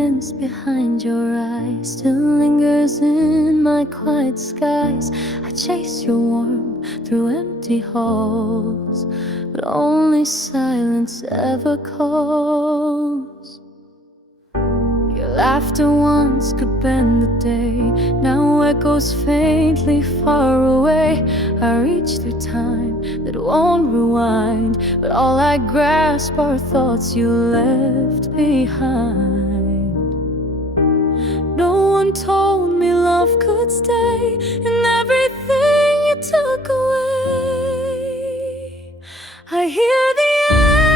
distance behind your eyes still lingers in my quiet skies. I chase your warmth through empty halls, but only silence ever calls. Your laughter once could bend the day, now echoes faintly far away. I reach through time that won't rewind, but all I grasp are thoughts you left behind. No one told me love could stay in everything you took away. I hear the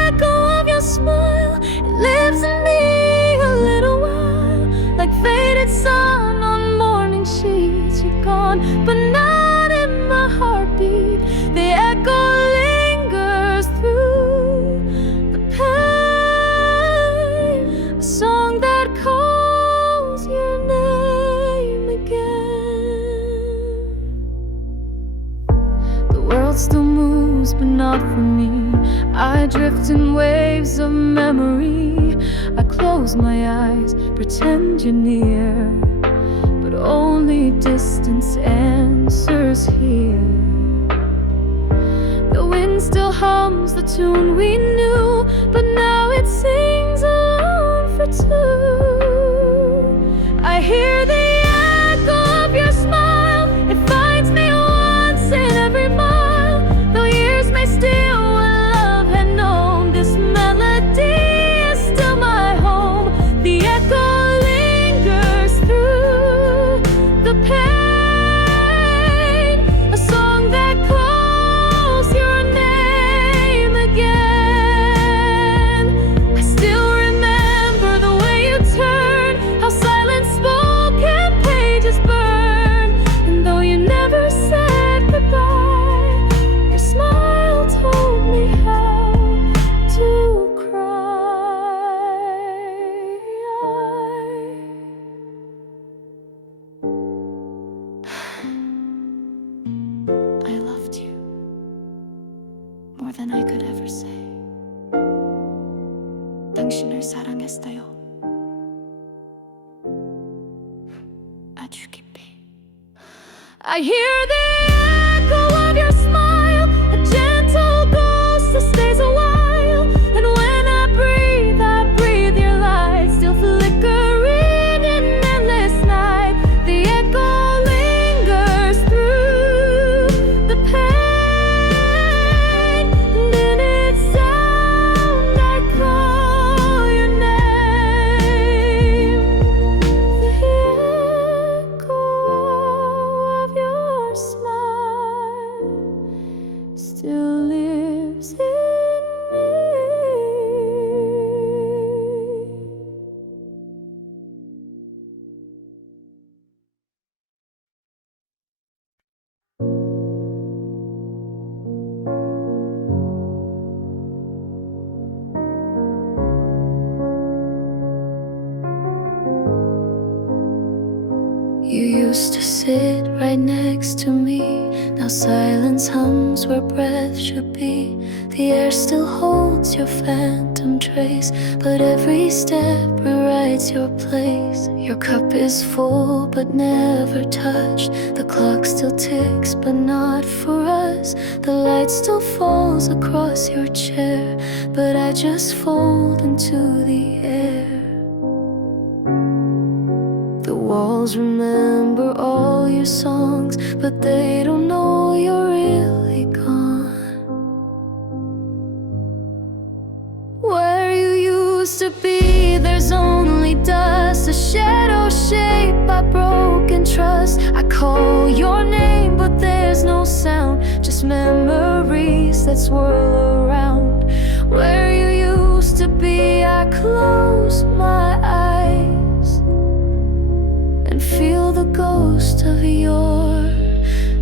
echo of your smile, it lives in me a little while, like faded sun on morning sheets. You're gone, but not in my heartbeat. The echo lingers through the pain, a song that calls your name again. The world still moves, but not for me. I drift in waves of memory. I close my eyes, pretend you're near, but only distance answers here. The wind still hums the tune we knew, but now it sings alone for two. I hear the echo of your smile, it finds me once in every mile. Though years may steal what love had known, this melody is still my home. The echo lingers through the pain, a song that calls your name again. I still remember the way you turned, how silence spoke and pages burned. And though you never said goodbye, your smile told me how to cry. I loved you more than I could ever say. 당신을 사랑했어요. 아주 깊이. I hear the echo of your smile, a gentle ghost that stays a while. And when I breathe your light, still flickering in endless night. The echo lingers through the pain, and in its sound I call your name. The echo of your smile still lives in me. You used to sit right next to me. Now silence hums where breath should be. The air still holds your phantom trace, but every step rewrites your place. Your cup is full but never touched. The clock still ticks but not for us. The light still falls across your chair, but I just fold into the air. The walls remember all your songs, but they don't know you're really gone. Where you used to be, there's only dust, a shadow shaped by broken trust. I call your name, but there's no sound, just memories that swirl around. Where you used to be, I close my eyes and feel the ghost of your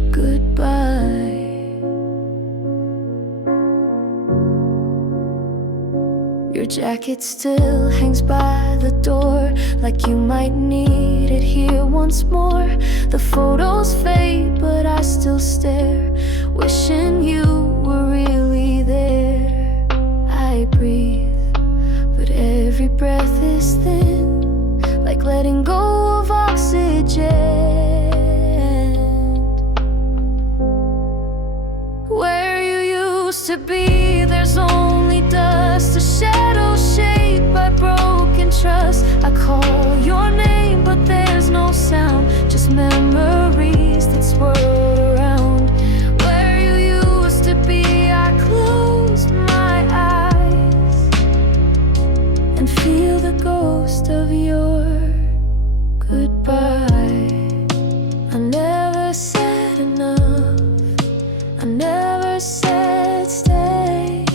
goodbye. Your jacket still hangs by the door, like you might need it here once more. The photos fade, but I still stare, wishing you were really there. I breathe, but every breath is thin. call your name, but there's no sound, just memories that swirl around. Where you used to be, I closed my eyes and feel the ghost of your goodbye. I never said enough, I never said stay.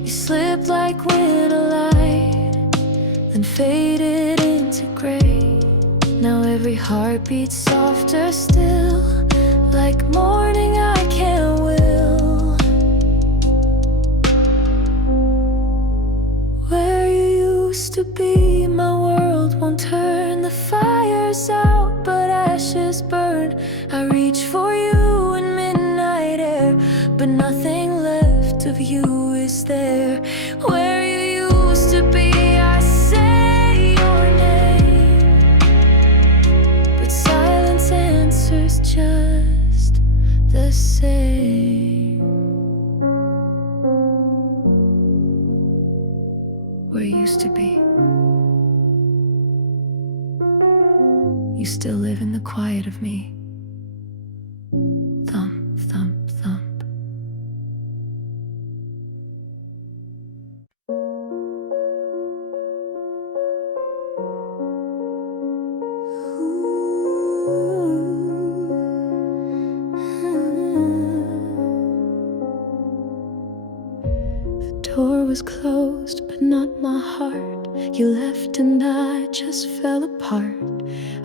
You slipped like winter light, then faded into gray. Now every heart beats softer still, like morning I can't will. Where you used to be, my world won't turn. The fire's out, but ashes burn. I reach for you in midnight air, but nothing left of you is there. Where you used to be, I say your name, but silence answers just the same. Where you used to be, you still live in the quiet of me. Thump, thump, thump. The door was closed, but not my heart. You left and I just fell apart.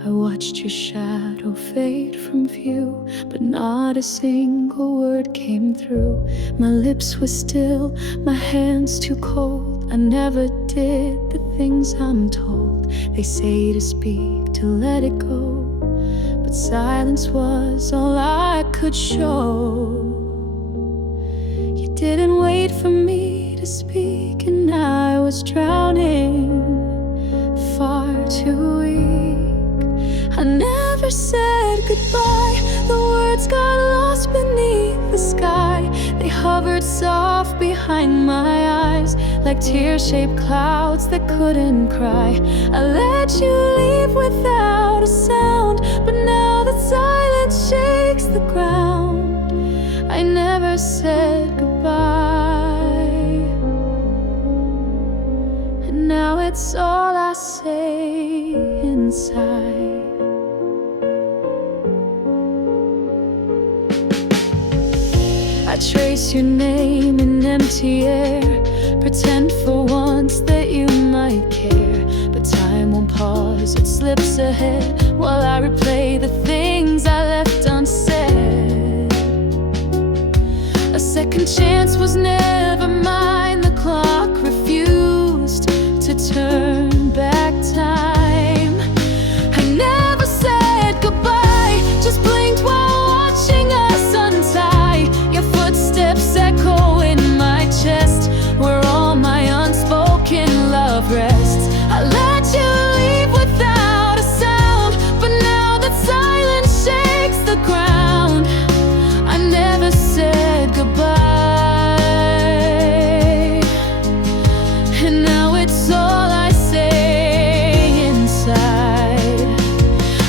I watched your shadow fade from view, but not a single word came through. My lips were still, my hands too cold. I never did the things I'm told. They say to speak, to let it go, but silence was all I could show. You didn't wait for me to speak, and I was drowning, far too weak. I never said goodbye. The words got lost beneath the sky. They hovered soft behind my eyes, like tear-shaped clouds that couldn't cry. I let you leave without a sound, but now the silence shakes the ground. I never said goodbye, and now it's all I say inside. I trace your name in empty air, pretend for once that you might care, but time won't pause, it slips ahead while I replay the things I left unsaid. A second chance was never mine. The clock refused to turn back time. I never said goodbye, just blinked while watching us untie. Your footsteps echo in my chest, where all my unspoken love rests. I let you leave without a sound, but now that silence shakes the ground. I never said goodbye, and now it's all I say inside.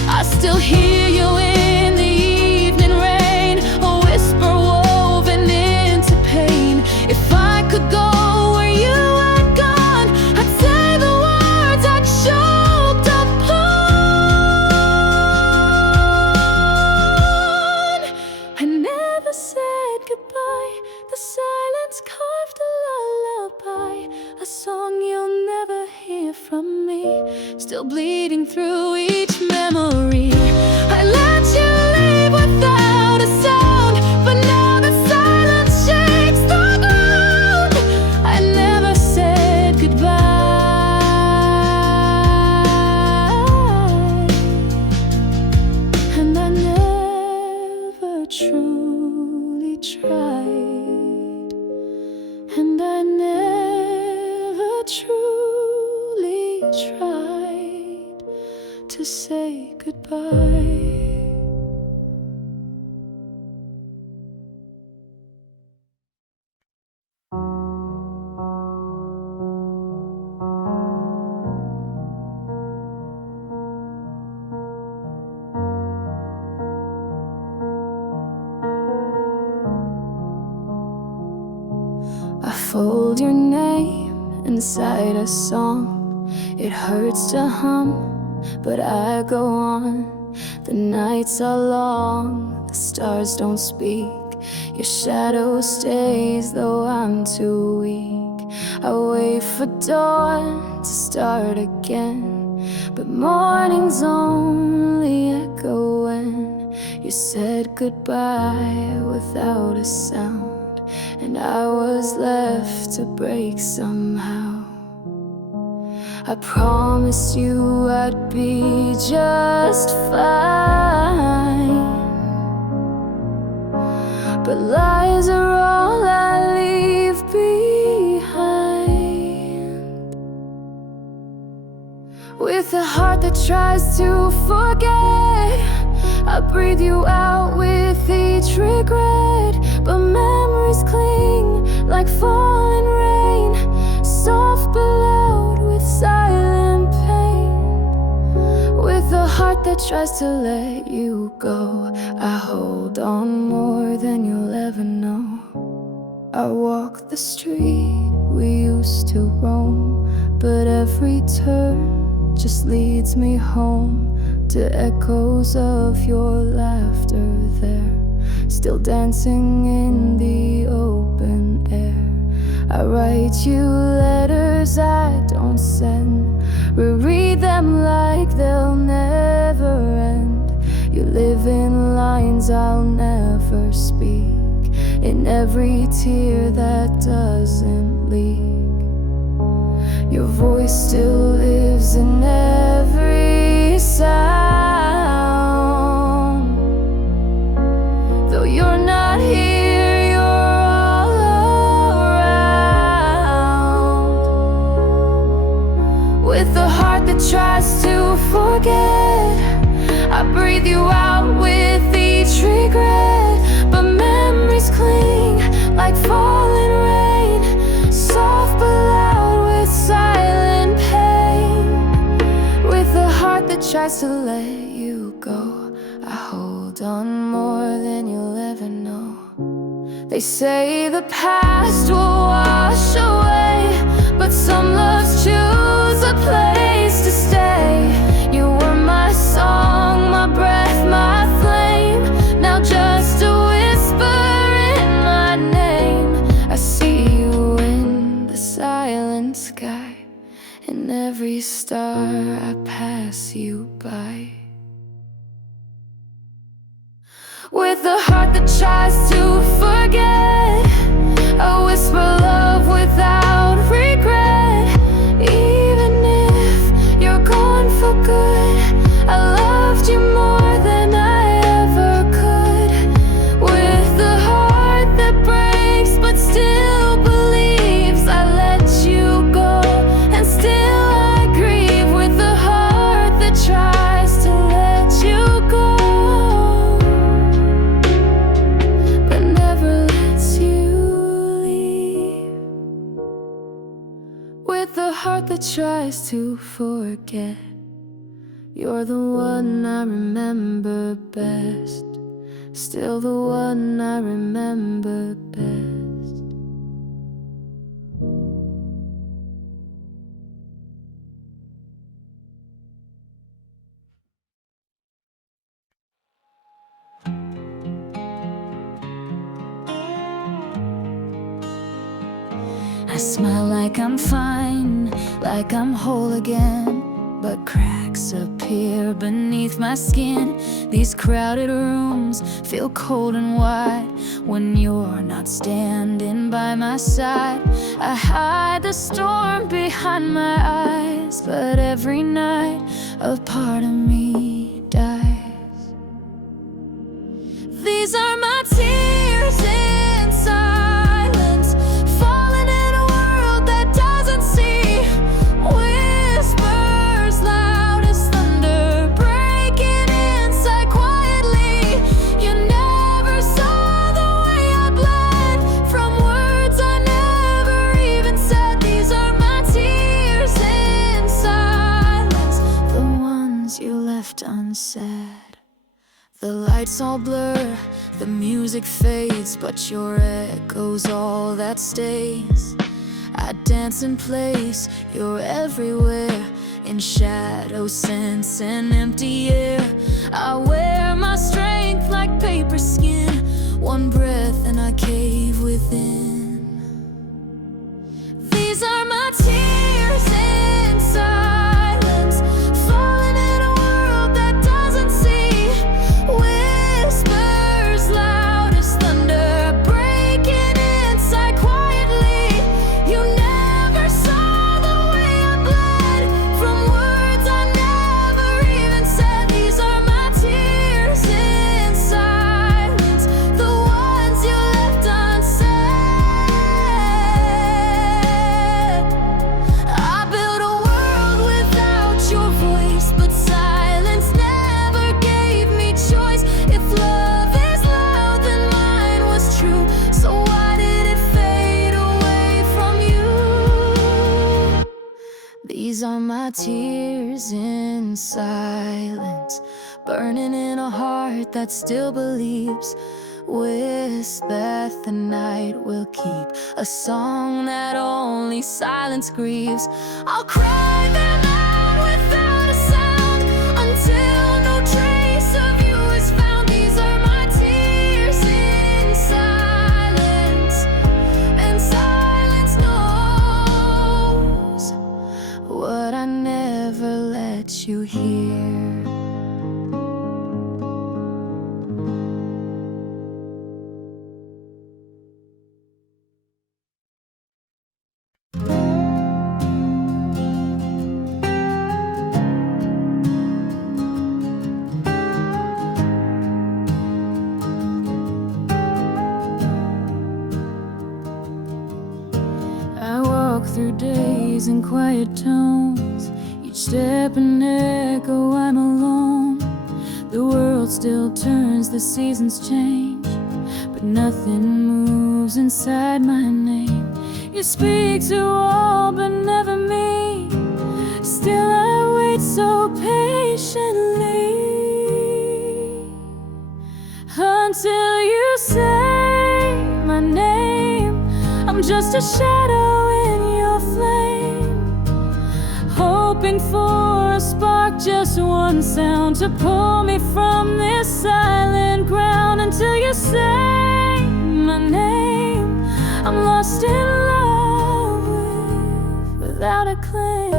I still hear you in the evening rain, a whisper woven into pain. If I could go where you had gone, I'd say the words I choked upon. I never said goodbye. The silence carved a lullaby, a song you'll never hear from me, still bleeding through each memory. I let you leave without a sound, but now the silence shakes the ground. I never said goodbye, and I never truly tried, and I never truly tried to say goodbye. unfold your name inside a song. It hurts to hum, but I go on. The nights are long, the stars don't speak. Your shadow stays, though I'm too weak. I wait for dawn to start again, but mornings only echo when you said goodbye without a sound, and I was left to break somehow. I promised you I'd be just fine, but lies are all I leave behind. With a heart that tries to forget, I breathe you out with each regret, but memories cling like falling rain, soft but loud with silent pain. With a heart that tries to let you go, I hold on more than you'll ever know. I walk the street we used to roam, but every turn just leads me home to echoes of your laughter there, still dancing in the open air. I write you letters I don't send, reread them like they'll never end. You live in lines I'll never speak, in every tear that doesn't leak. Your voice still lives in every sound. Though you're not here, you're all around. With a heart that tries to forget, I breathe you out with each regret, but memories cling like falling rain, soft but loud with silent pain. With a heart that tries to let you go, I hold on more than you'll ever know. They say the past will wash away, but some loves choose a place to stay. You were my song, my breath, my flame, now just a whisper in my name. I see you in the silent sky, in every star I pass you by. With a heart that tries to forget, I whisper love without regret. Even if you're gone for good, I loved you more than I ever could. With a heart that breaks but still believes, I let you go and still I grieve. With a heart that tries to let you go, but never lets you leave. With a heart that tries to forget, you're the one I remember best, still the one I remember best. I smile like I'm fine, like I'm whole again, but cracks appear beneath my skin. These crowded rooms feel cold and wide when you're not standing by my side. I hide the storm behind my eyes, but every night a part of me dies. These are my tears in silence, falling in a world that doesn't see. Whispers loud as thunder, breaking inside quietly. You never saw the way I bled from words I never even said. These are my tears in silence, the ones you left unsaid. The lights all blur, the music fades, but your echo's all that stays. I dance in place, you're everywhere, in shadow, sense, and empty air. I wear my strength like paper skin, one breath and I cave within. These are my tears in silence, falling in a world that doesn't see. Whispers loud as thunder, breaking inside quietly. You never saw the way I bled from words I never even said. These are my tears in silence, the ones you left unsaid. I built a world without your voice, but silence never gave me choice. If love is loud, then mine was true. So why did it fade away from you? These are my tears in silence, burning in a heart that still believes. Wish that the night will keep a song that only silence grieves. I'll cry them out without a sound until no trace of you is found. These are my tears in silence, and silence knows what I never let you hear. I walk through days in quiet tones, each step an echo, I'm alone. The world still turns, the seasons change, but nothing moves inside my name. You speak to all but never me, still I wait so patiently until you say my name. I'm just a shadow in your flame, hoping for a spark, just one sound to pull me from this silent ground. Until you say my name, I'm lost in love without a claim.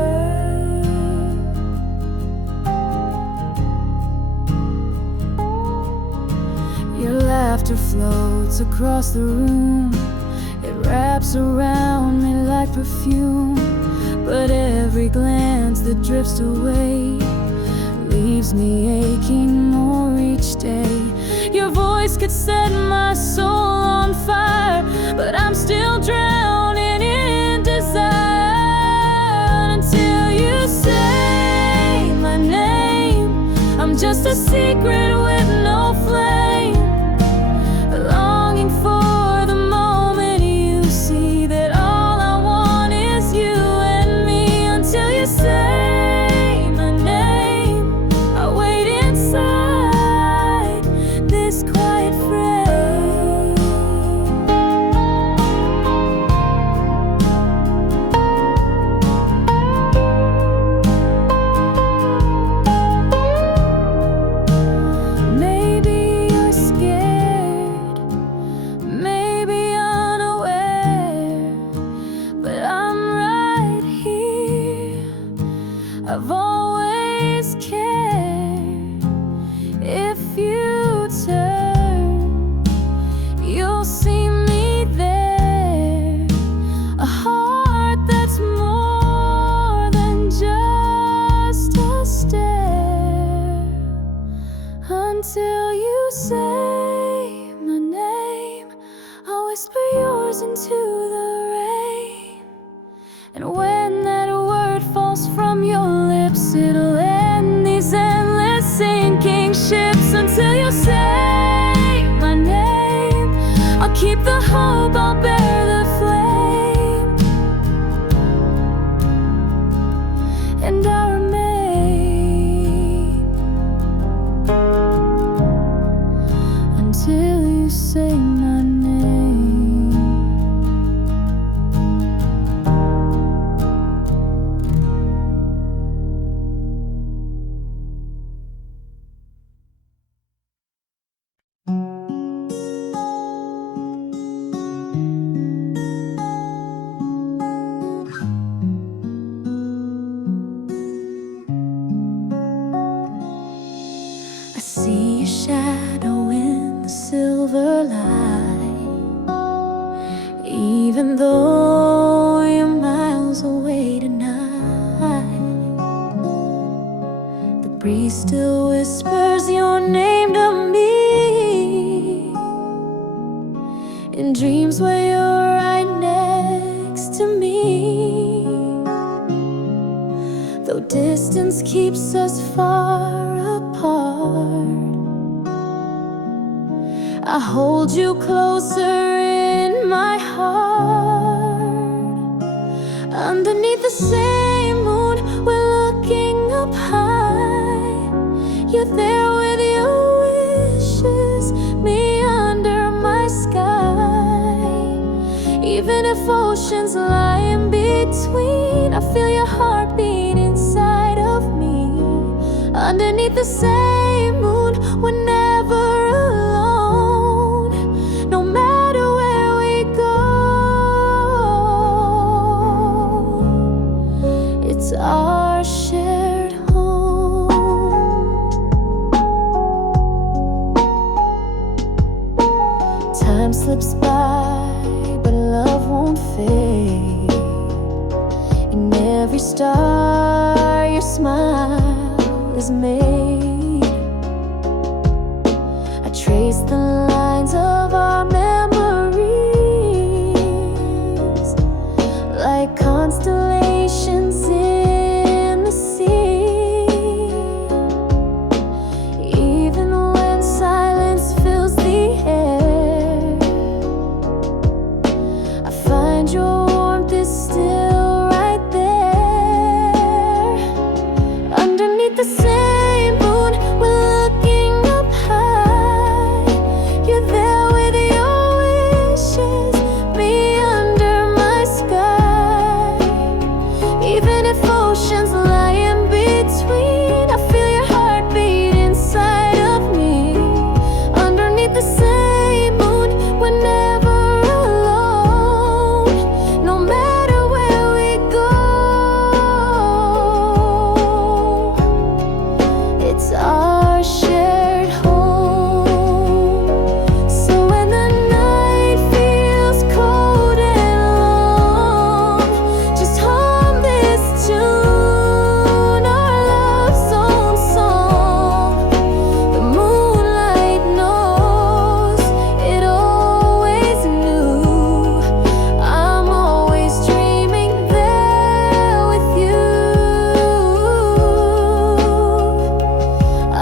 Your laughter floats across the room, it wraps around me like perfume, but every glance that drifts away leaves me aching more each day. Your voice could set my soul on fire, but I'm still drowning in desire. Until you say my name, I'm just a secret with no flame, longing for the moment you see that all I want is you and me. Until you say my name, I wait inside this quiet frame. Maybe you're scared, maybe unaware, but I'm right here. I've always cared. If you turn, you'll see me there, a heart that's more than just a stare. Until you say my name, I'll whisper yours into the rain, and when that word falls from your lips, it'll end these endless sinking ships. Until you say my name, I'll keep the hope, I'll bear the flame, and I'll remain. I see your shadow in the silver light, even though you're miles away tonight. The breeze still whispers your name to me in dreams where you're right next to me. Though distance keeps us far apart, I hold you closer in my heart. Underneath the same moon, we're looking up high. You're there with your wishes, me under my sky. Even if oceans lie in between, I feel your heartbeat inside of me. Underneath the same moon, we're never alone. No matter where we go, it's our shared home. Time slips by, but love won't fade. In every star, your smile is made. I trace the lines of our memories like constellations in the sea. Even when silence fills the air, I find your warmth is still right there. Underneath the same moon, we're looking up high. You're there with your wishes, me under my sky. Even if oceans lie in between, I feel your heartbeat inside of me. Underneath the same moon, we're never alone. No matter where we go, it's our shared home. So when the night feels cold and long, just hum this tune, our love's own song. The moonlight knows, it always knew. I'm always dreaming there with you.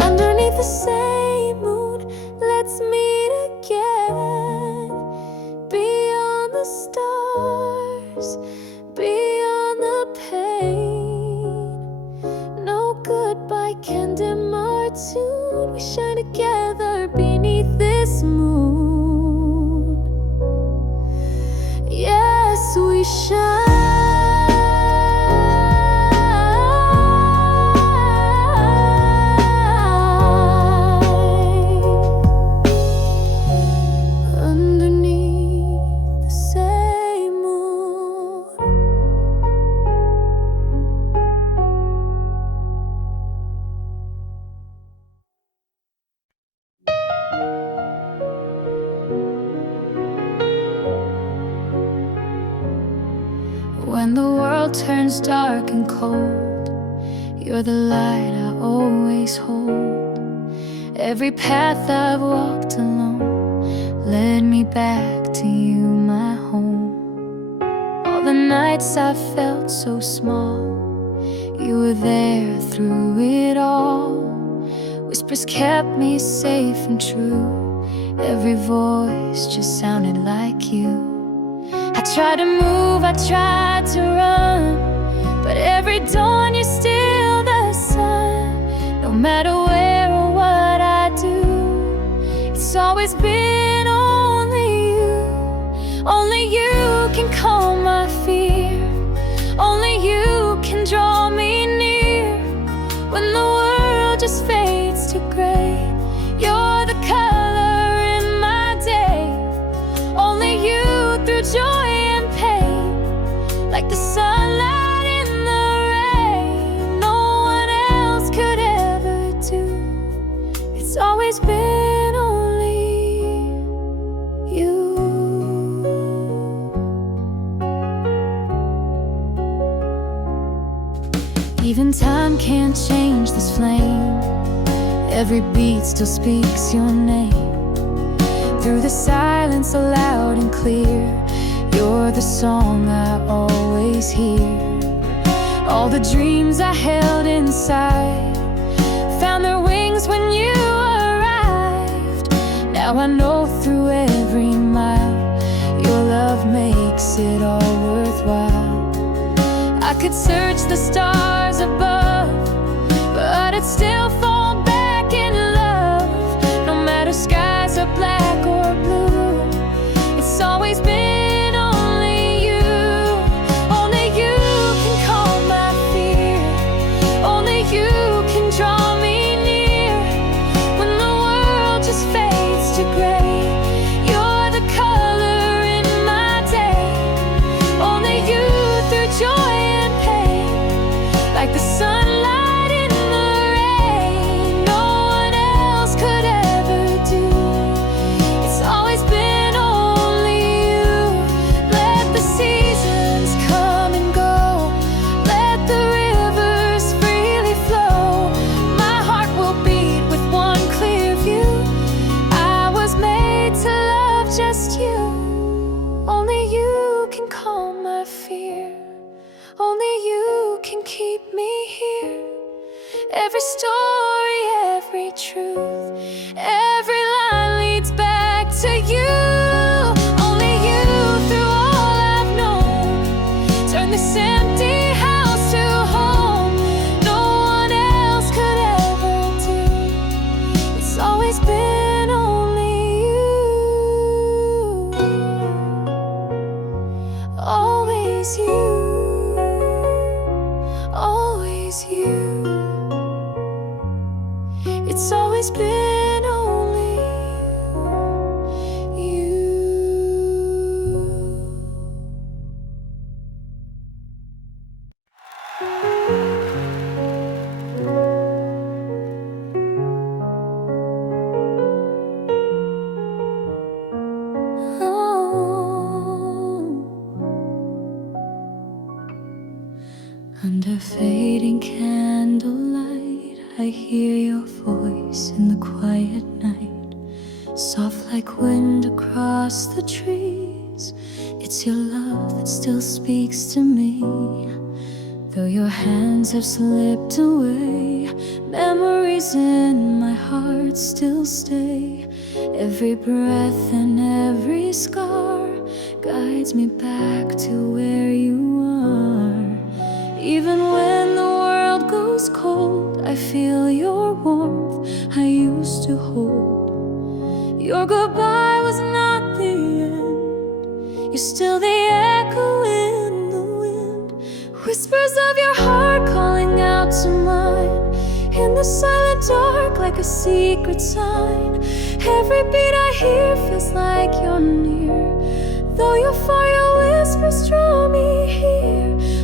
Underneath the same moon, let's meet again. Beyond the stars, beyond the pain. No goodbye can dim our tune. We shine together beneath this moon. Yes, we shine underneath the same moon. When the world turns dark and cold, you're the light I always hold. Every path I've walked alone led me back to you, my home. All the nights I felt so small, you were there through it all. Whispers kept me safe and true. Every voice just sounded like you. I tried to move, I tried to run, but every dawn you're still the sun. No matter where or what I do, it's always been only you. Only you can calm my fear. Only you can draw me near. When the world just fades to gray, you're the color in my day. Only you through joy and pain, like the sunlight in the rain. No one else could ever do. It's always been only you. Even time can't change this flame. Every beat still speaks your name. Through the silence, so loud and clear, you're the song I always hear. All the dreams I held inside found their wings when you arrived. Now I know through every mile your love makes it all worthwhile. I could search the stars above, but I'd still fall back in love. No matter skies are black or blue, it's always been only you. Only you can calm my fear. Only you can draw me near. When the world just fades to gray, you're the color in my day. Only you through joy and pain, like the sunlight in the rain, no one else could ever do. It's always been only you. Let the seasons come and go, let the rivers freely flow. My heart will beat with one clear view. I was made to love just you. Only you can calm my fear. Only you can keep me here. Every story, every truth, every line leads back to you. Only you through all I've known, turn this empty house to home. No one else could ever do. It's always been only you. Always you. Always you. It's always been only you. Under fading candlelight, I hear your voice in the quiet night, soft like wind across the trees. It's your love that still speaks to me. Though your hands have slipped away, memories in my heart still stay. Every breath and every scar guides me back to where you are. Even when the world goes cold, I feel your warmth I used to hold. Your goodbye was not the end. You're still the echo in the wind. Whispers of your heart calling out to mine, in the silent dark like a secret sign. Every beat I hear feels like you're near. Though you're far, your whispers draw me here.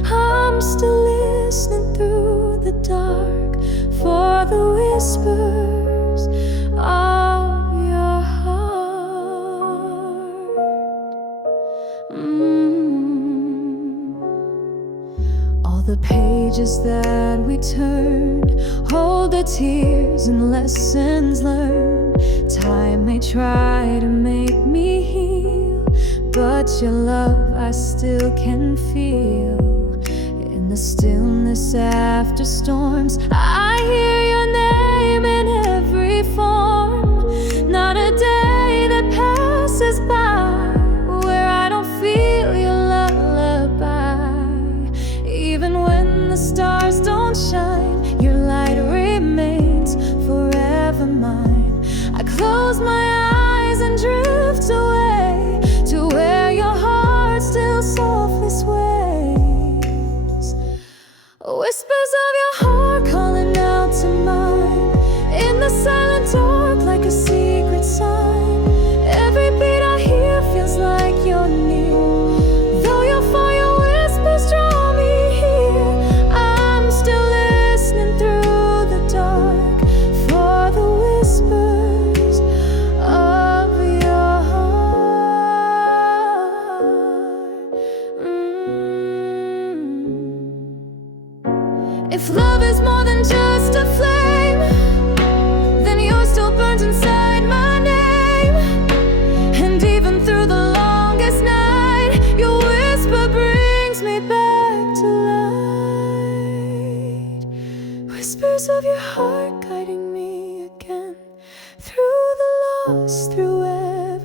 I'm still listening through the dark for the whispers of your heart. All the pages that we turned hold the tears and lessons learned. Time may try to make me heal, but your love I still can feel. In the stillness after storms, I hear your name in every form. Not a day that passes by where I don't feel your lullaby. Even when the stars don't shine, your light remains forever mine. I close my eyes and drift away to where your heart still softly sways. Whispers of your heart calling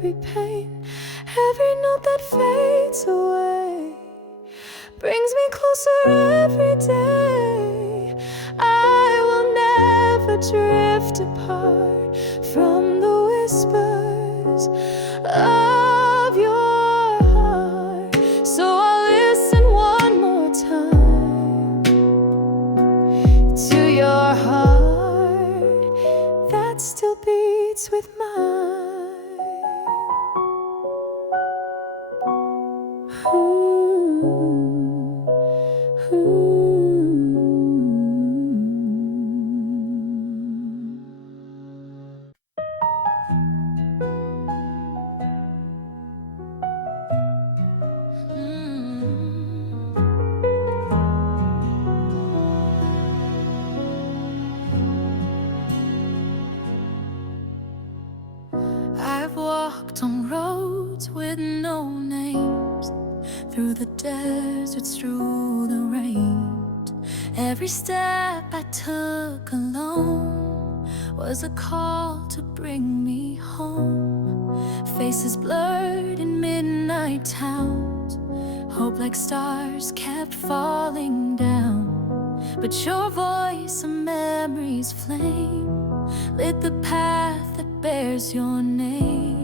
every pain, every note that fades away brings me closer every day. I will never drift apart from the whispers of your heart. So I'll listen one more time to your heart that still beats with mine. I've walked on roads with no names, through the deserts, through the rain. Every step I took alone was a call to bring me home. Faces blurred in midnight towns, hope like stars kept falling down. But your voice, a memory's flame, lit the path that bears your name.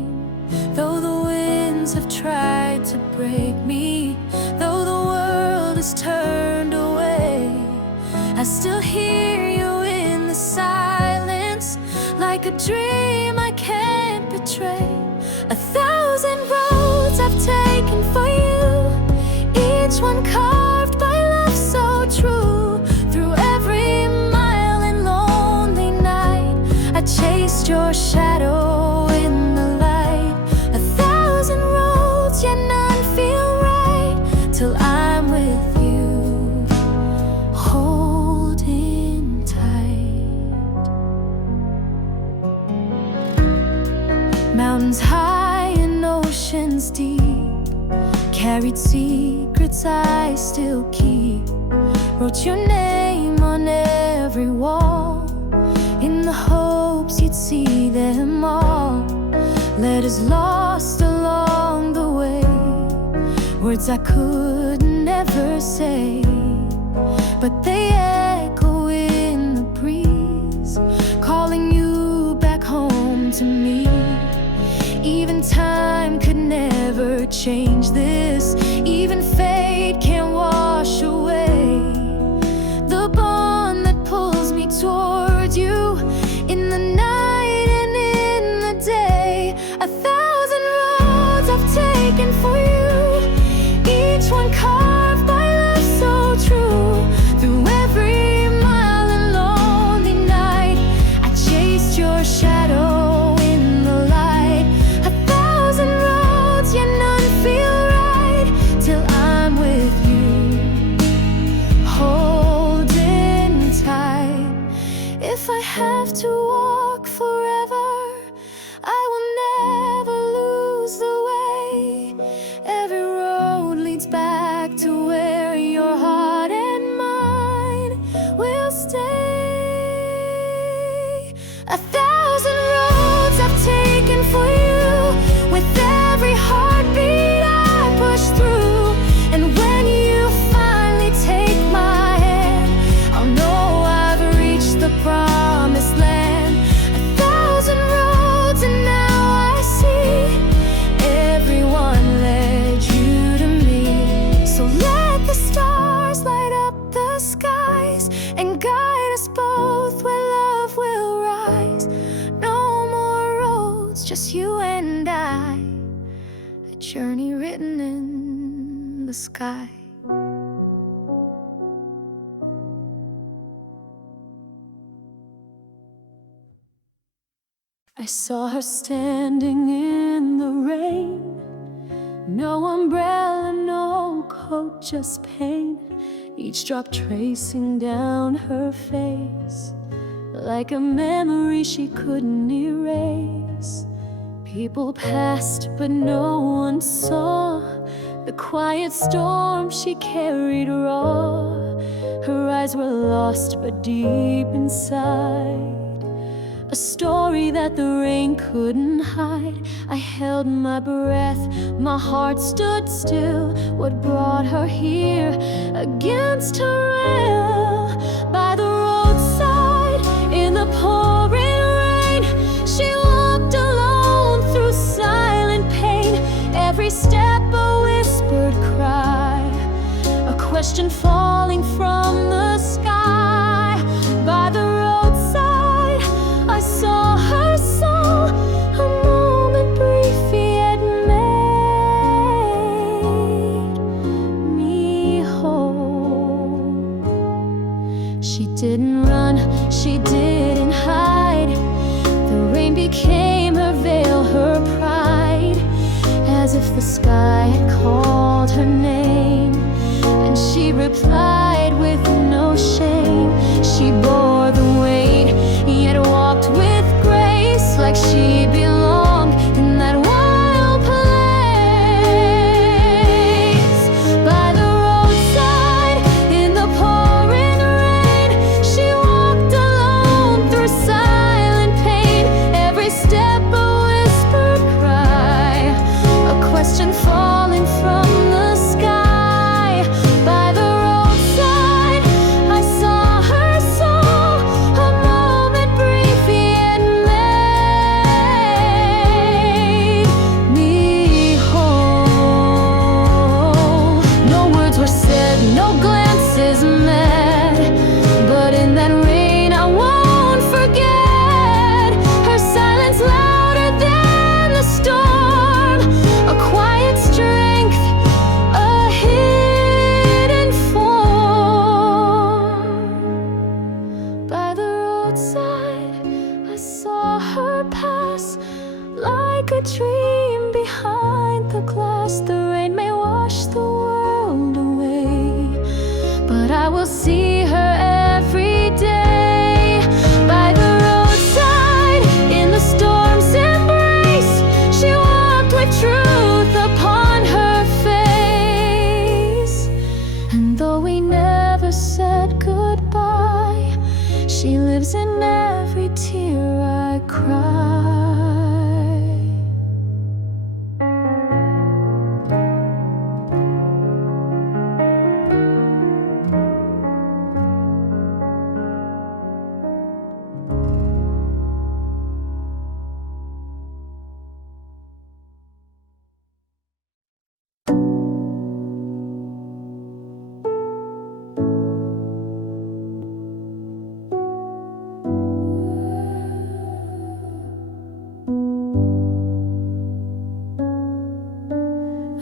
Though the winds have tried to break me, though the world has turned away, I still hear you in the silence, like a dream I can't betray. 1,000 roads I've taken for you, each one carved by love so true. Through every mile and lonely night, I chased your shadow in the light. 1,000 roads, yet none feel right till I'm with you, holding tight. Mountains high and oceans deep, carried secrets I still keep. Wrote your name on every wall, in the hopes you'd see them all. Letters lost along the way, words I could never say, but they echo in the breeze, calling you back home to me. Even time could never change this, even fate can't wash away the bond that pulls me toward you in the night and in the day. 1,000 roads I've taken for you, each one carved by love so true. Through every mile and lonely night, I chased your shadow in the light. 1,000 roads, yet none feel right till I'm with you, holding tight. If I have to walk forever, I will never lose the way. Every road leads back to where your heart and mine will stay. 1,000 roads I've taken for you, with every heartbeat I push through. And when you finally take my hand, I'll know I've reached the promised land. 1,000 roads and now I see everyone led you to me. So let the stars light up the skies and guide us both where love will rise. No more roads, just you and I, a journey written in the sky. I saw her standing in the rain, no umbrella, no coat, just pain. Each drop tracing down her face, like a memory she couldn't erase. People passed, but no one saw the quiet storm she carried raw. Her eyes were lost, but deep inside, a story that the rain couldn't hide. I held my breath, my heart stood still. What brought her here against her will? By the roadside, in the pouring rain, she walked alone through silent pain. Every step a whispered cry, a question falling from the sky. By the roadside, I saw her soul, a moment brief yet made me whole. She didn't run, she didn't hide. The rain became her veil, her pride, as if the sky had called her name. And she replied with no shame. She bore the weight, yet walked with grace, like she belonged in that wild place. By the roadside, in the pouring rain, she walked alone through silent pain. Every step a whispered cry, a question falling from the sky. By the roadside, I saw her soul, a moment brief yet made me whole. No words were said, no glances met, but in that rain I won't forget her silence, louder than the storm, a quiet strength, a hidden form. By the roadside, I saw her pass, like a dream behind the glass. The rain may wash the world away, but I will see her every day. By the roadside, in the storm's embrace, she walked with truth upon her face. And though we never said goodbye, she lives in every tear I cry.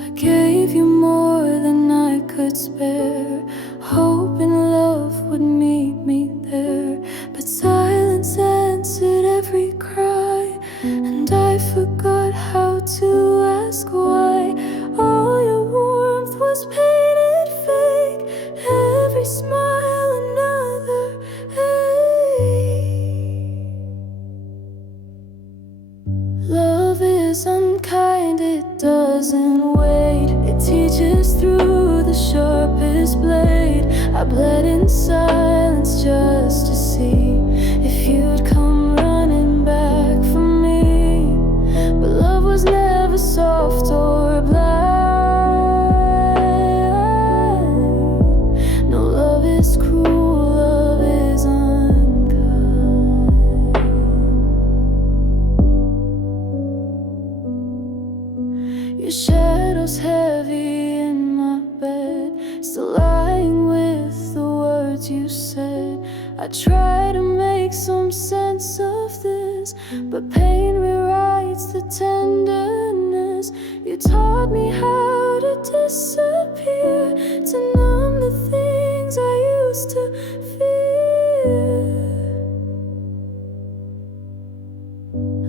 I gave you more than I could spare, hoping love would meet me there. But silence answered every cry, and I forgot how to ask why. All your warmth was painted fake, every smile another ache. Love is unkind, it doesn't wait. It teaches through the sharpest blade. I bled in silence just to see if you'd come running back for me. But love was never soft or blind. No, love is cruel, love is unkind. Your shadow's heavy in my bed, still lying with the words you said. I try to make some sense of this, but pain rewrites the tenderness. You taught me how to disappear, to numb the things I used to fear.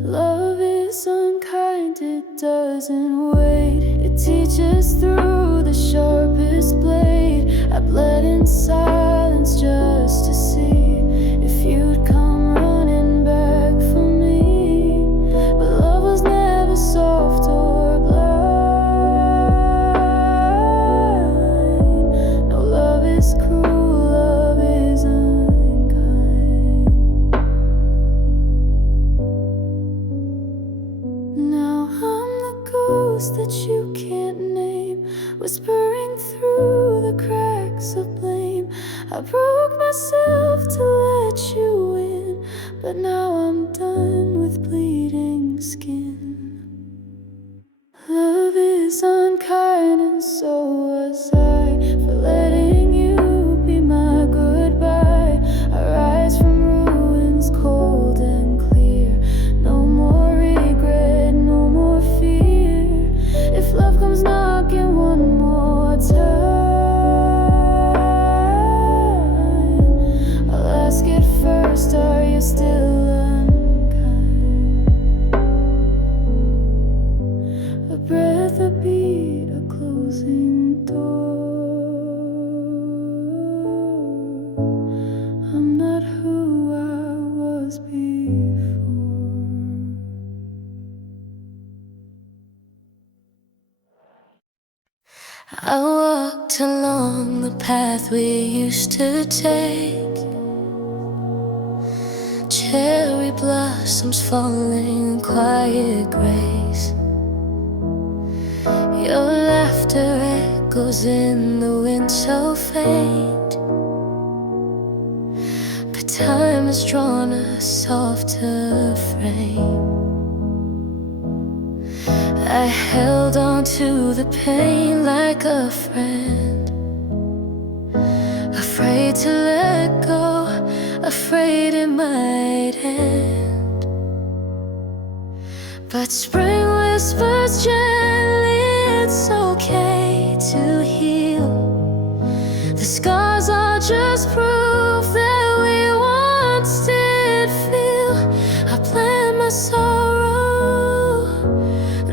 Love is unkind, it doesn't wait. It teaches through the sharpest blade. I bled in silence just to see if you'd come running back for me. But love was never soft or blind. No, love is cruel, love is unkind. shadows that you can't name, whispering through the cracks of blame. I broke myself to let you in, but now I'm done with bleeding skin. Love is unkind, and so was I, for letting you be my goodbye. I rise from ruins cold and clear. No more regret, no more fear. If love comes knocking one more time, I'll ask it first, are you still unkind? A breath, a beat, a closing door. I'm not who I was before. I walked along the path we used to take, cherry blossoms falling in quiet grace. Your laughter echoes in the wind so faint, but time has drawn a softer frame. I held on to the pain like a friend, afraid to let go, afraid it might end. But spring whispers gently, it's okay to heal. The scars are just proof that we once did feel. I plant my sorrow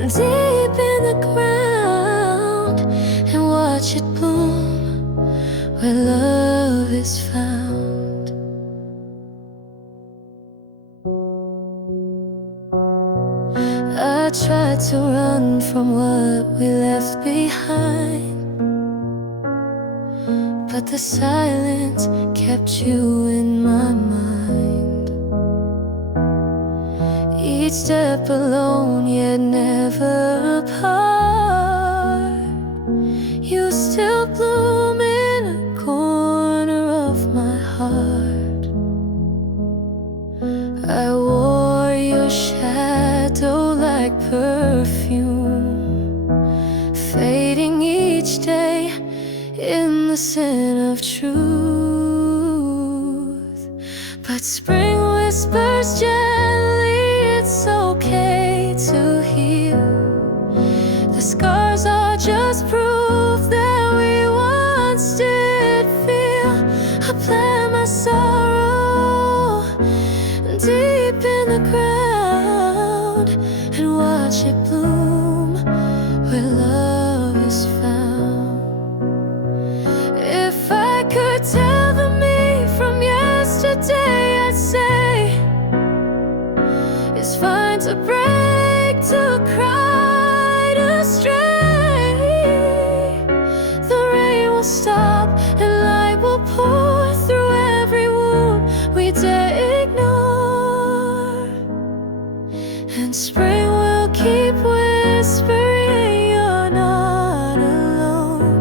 deep in the ground and watch it bloom where love is found. I tried to run from what we left behind, but the silence kept you in my mind. Each step alone, yet never apart. You still bloom in a corner of my heart. I wore your shadow like perfume, fading each day in the scent of truth. But spring whispers gently, it's okay to heal. The scars are just proof that we once did feel. I plant my sorrow deep in the ground and watch it bloom where love is found. If I could tell the me from yesterday, I'd say it's fine to break, to cry, to stray. The rain will stop and light will pour through every wound we dare ignore. And spring will keep whispering you're not alone.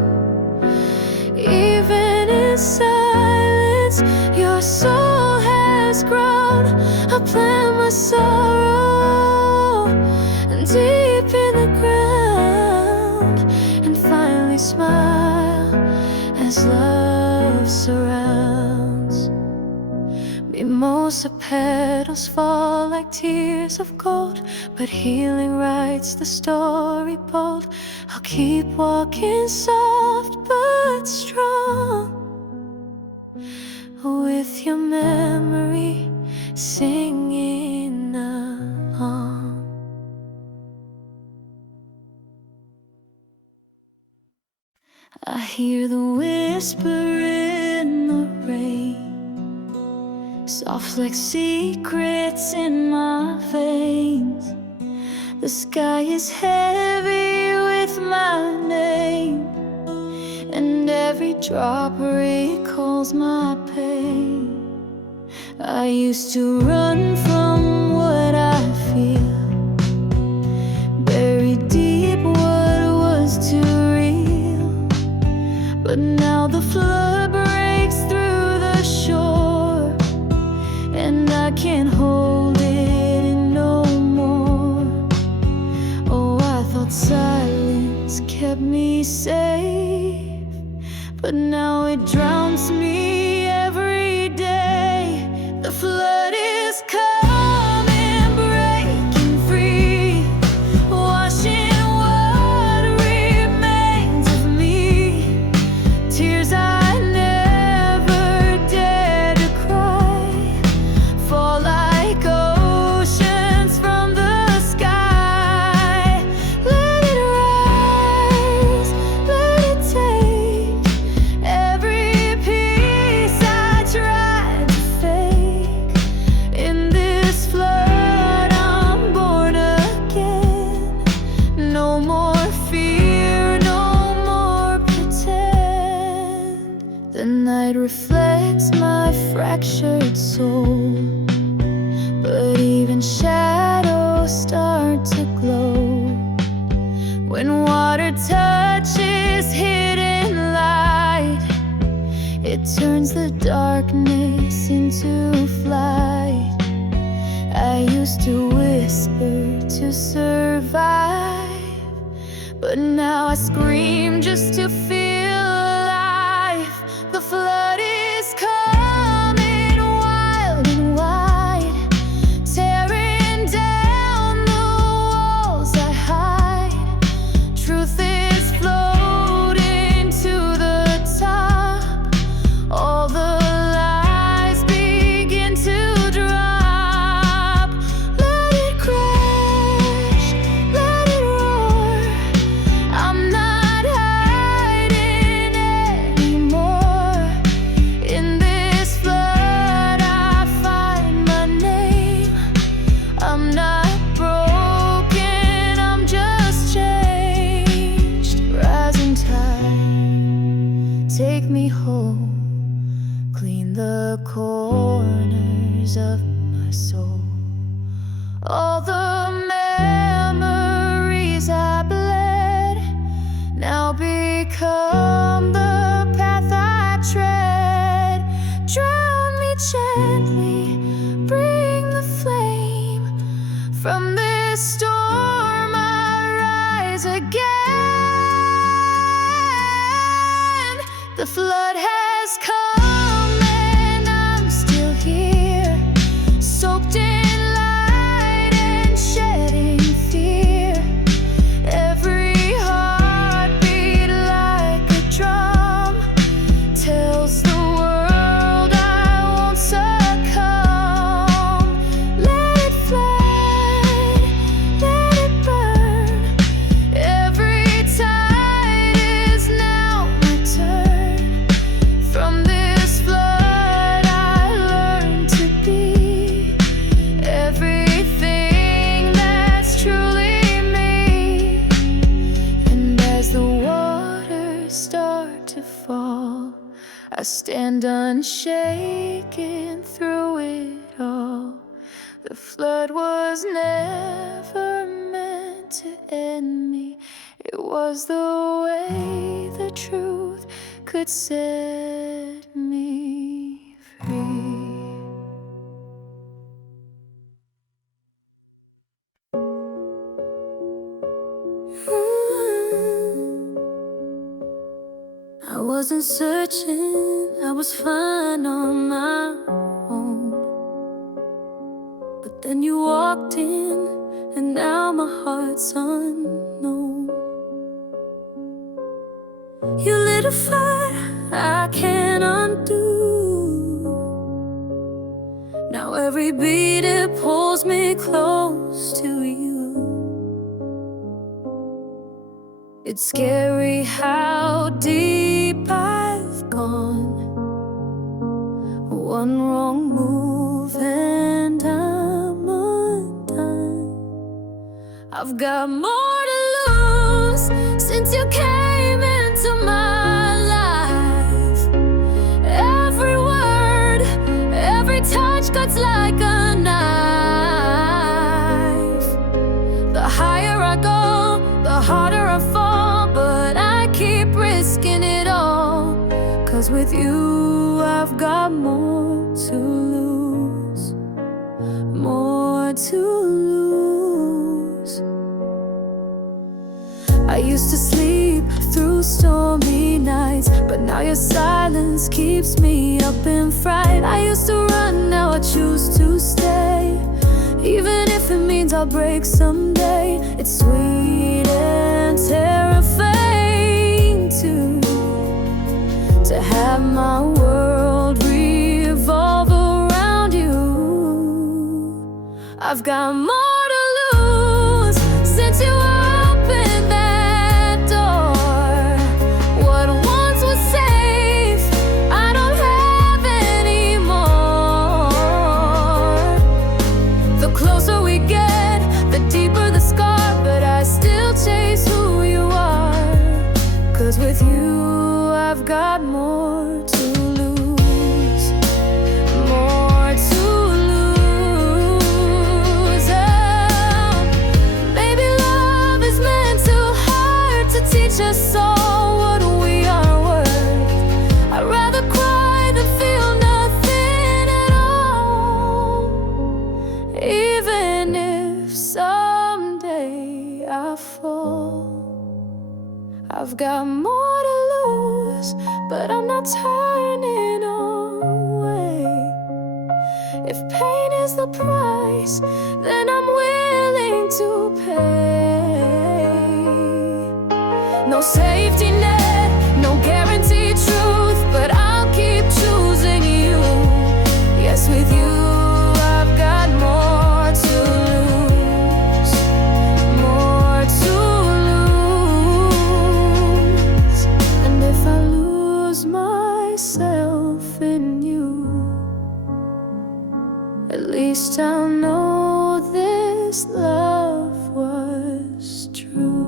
Even in silence, your soul has grown. I plant my sorrow deep in the ground and finally smile as love surrounds. Mimosa petals fall like tears of gold, but healing writes the story bold. I'll keep walking soft but strong, with your memory singing along. I hear the whisper in the rain, soft like secrets in my veins. The sky is heavy with my name, and every drop recalls my pain. I used to run from what I feel, buried deep but now it drowns me every day. The flood is coming, breaking free, washing what remains of me. Tears I never dared to cry fall like oceans from the sky. Let it rise, let it take every piece I tried to fake. In this flood I'm born again. No more fear, no more pretend. The night reflects my fractured soul, but even shadows start to glow. When water touches hidden light, it turns the darkness into flight. I used to whisper to survive, but now I scream just to feel alive. The flood is coming wild and wide, tearing down the walls I hide. Truth is floating to the top. All the lies begin to drop. Let it crash, let it roar. I'm not hiding anymore. In this flood I find my name. I'm not broken, I'm just changed. Rising tide, take me home. Clean the corners of my soul. All the memories I bled now become the path I tread. Drown me gently, bring the flame. From this storm I rise again. The flood has come and I'm still here, soaked in light and shedding fear. Every heartbeat like a drum tells the world I won't succumb. Let it flood, let it burn. Every tide is now my turn. From this flood I learned to be everything that's truly me. And as the waters start to fall, I stand unshaken through it all. The flood was never meant to end me. It was the way the truth could set me free. I wasn't searching, I was fine on my own. But then you walked in, and now my heart's unknown. You lit a fire I can't undo. Now every beat it pulls me close to you. It's scary how deep I've gone. One wrong move and I'm undone. I've got more to lose since you came into my life. Every word, every touch cuts like a knife. The higher I go, the harder I fall, but I keep risking it all. 'Cause with you I've got more to lose, more to lose. I used to sleep through stormy nights, but now your silence keeps me up in fright. I used to run, now I choose to stay, even if it means I'll break someday. It's sweet and terrifying to have my world revolve around you. I've got more to lose since you opened that door. What once was safe, I don't have anymore. The closer we get, the deeper the scar, but I still chase who you are. 'Cause with you I've got more to lose, more to lose. Oh, maybe love is meant to hurt, to teach us all what we are worth. I'd rather cry than feel nothing at all, even if someday I fall. I've got more to lose, but I'm not turning away. If pain is the price, then I'm willing to pay. No safety net, no guaranteed truth, but I'll keep choosing you. Yes, with you I've got more to lose, more to lose. And if I lose myself in you, at least I'll know this love was true.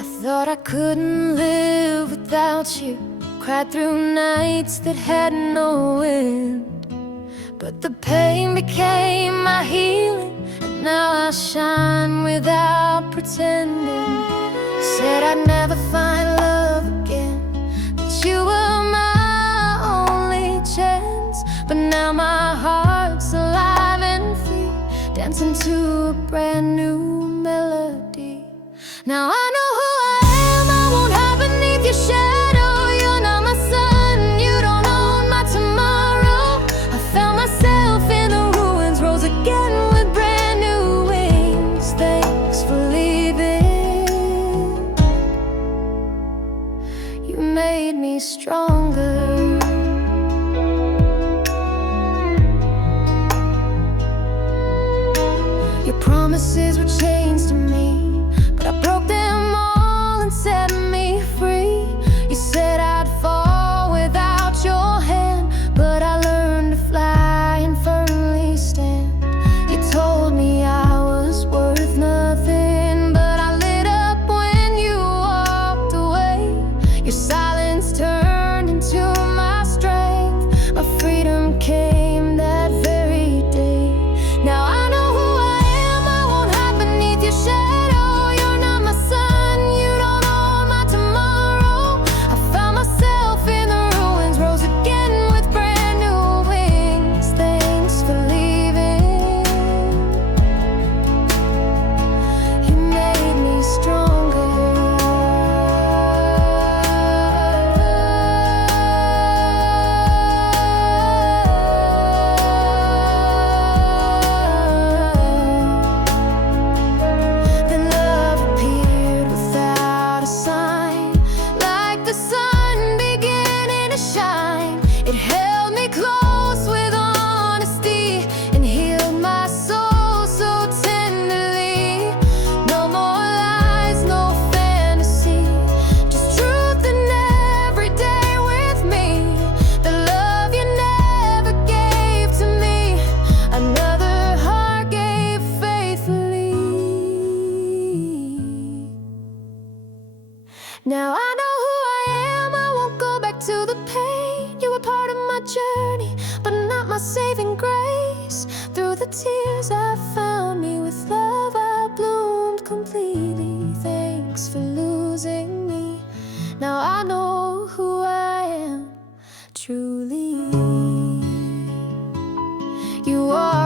I thought I couldn't live without you, cried through nights that had no end. But the pain became my healing, and now I shine without pretending. Said I'd never find love again, that you were my only chance. But now my heart's alive and free, dancing to a brand new melody. Now I know who I am, I won't hide beneath your shadow. You're not my sun, you don't own my tomorrow. I found myself in the ruins, rose again with brand new wings. Thanks for leaving, you made me stronger. Your promises were chains to me, but I broke them all and set me free. You said I'd fall without your hand, but I learned to fly and firmly stand. You told me I was worth nothing, but I lit up when you walked away. Your silence turned into my strength, my freedom came that very day. Now I know who I am, I won't hide beneath your shadow.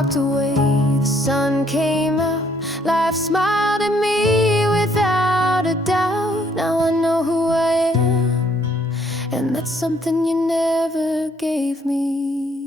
walked away, the sun came out. Life smiled at me without a doubt. Now I know who I am, and that's something you never gave me.